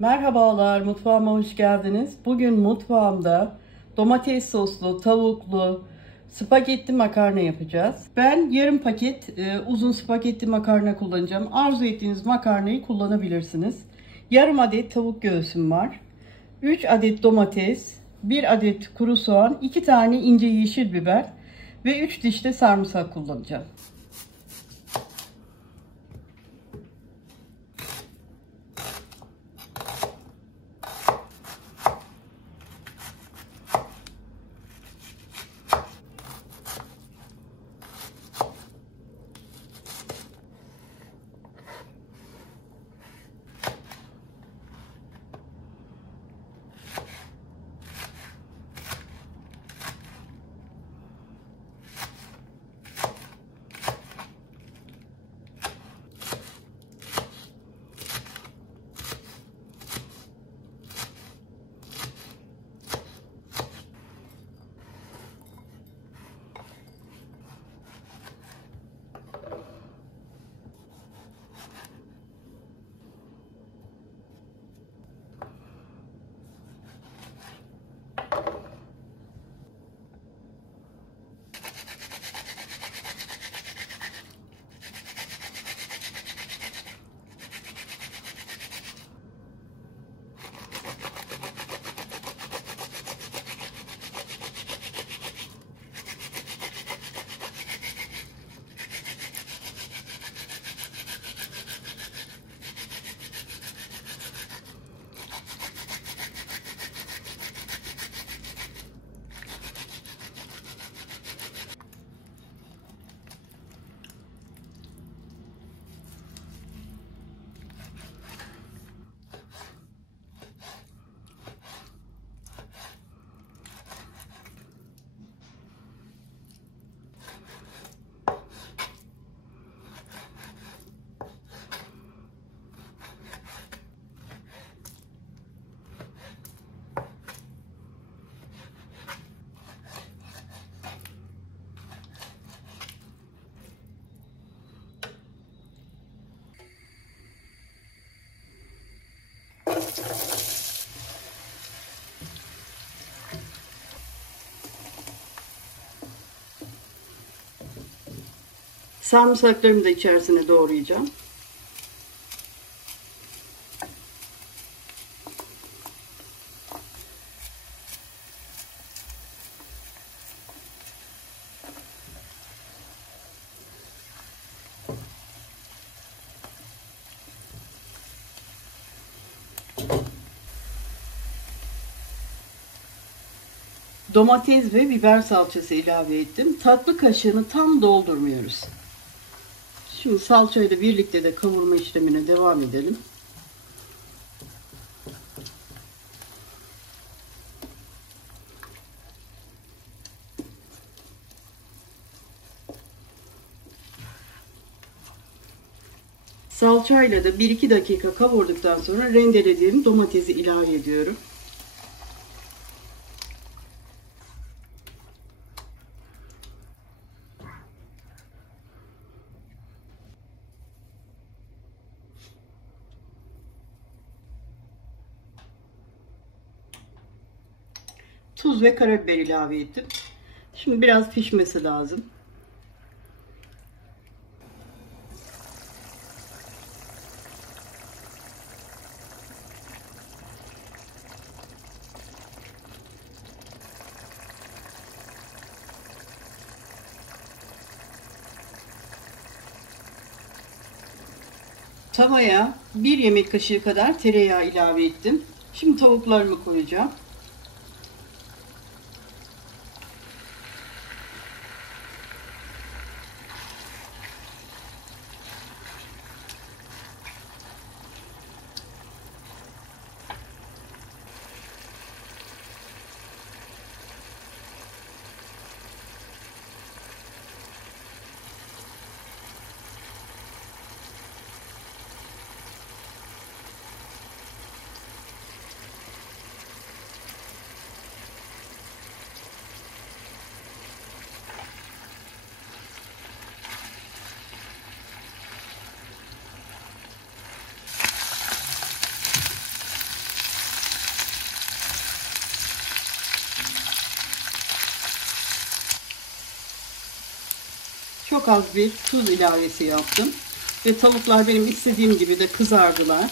Merhabalar, mutfağıma hoş geldiniz. Bugün mutfağımda domates soslu, tavuklu, spagetti makarna yapacağız. Ben yarım paket uzun spagetti makarna kullanacağım. Arzu ettiğiniz makarnayı kullanabilirsiniz. Yarım adet tavuk göğsüm var. 3 adet domates, 1 adet kuru soğan, 2 tane ince yeşil biber ve 3 diş de sarımsak kullanacağım. Sarımsaklarımı da içerisine doğrayacağım. Domates ve biber salçası ilave ettim. Tatlı kaşığını tam doldurmuyoruz. Şimdi salçayla birlikte de kavurma işlemine devam edelim. Salçayla da 1-2 dakika kavurduktan sonra rendelediğim domatesi ilave ediyorum. Tuz ve karabiber ilave ettim. Şimdi biraz pişmesi lazım. Tavaya 1 yemek kaşığı kadar tereyağı ilave ettim. Şimdi tavuklarımı koyacağım. Çok az bir tuz ilavesi yaptım. Ve tavuklar benim istediğim gibi de kızardılar.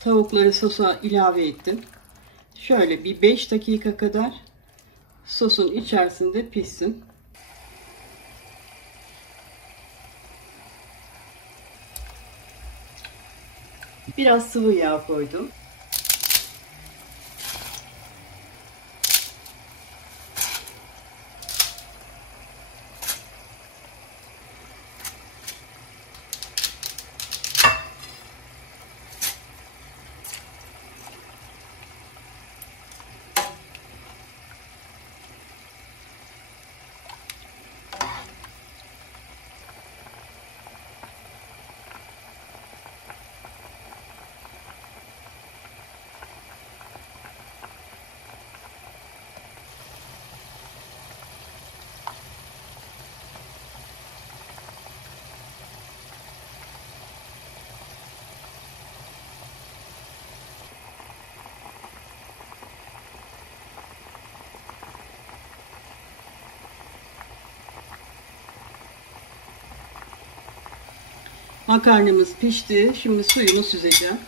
Tavukları sosa ilave ettim. Şöyle bir 5 dakika kadar sosun içerisinde pişsin. Biraz sıvı yağ koydum. Makarnamız pişti. Şimdi suyunu süzeceğim.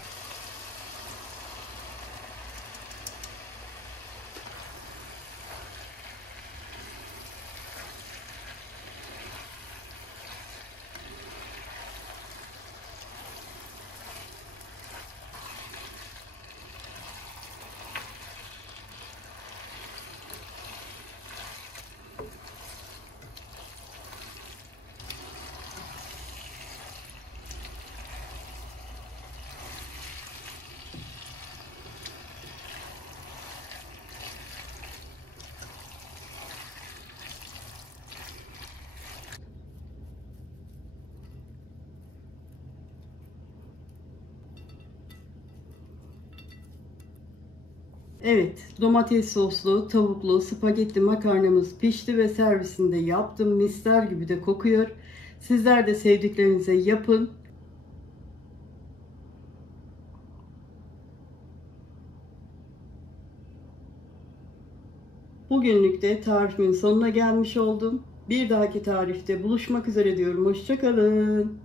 Evet, domates soslu, tavuklu, spagetti makarnamız pişti ve servisinde yaptım. Misler gibi de kokuyor. Sizler de sevdiklerinize yapın. Bugünlük de tarifimin sonuna gelmiş oldum. Bir dahaki tarifte buluşmak üzere diyorum. Hoşça kalın.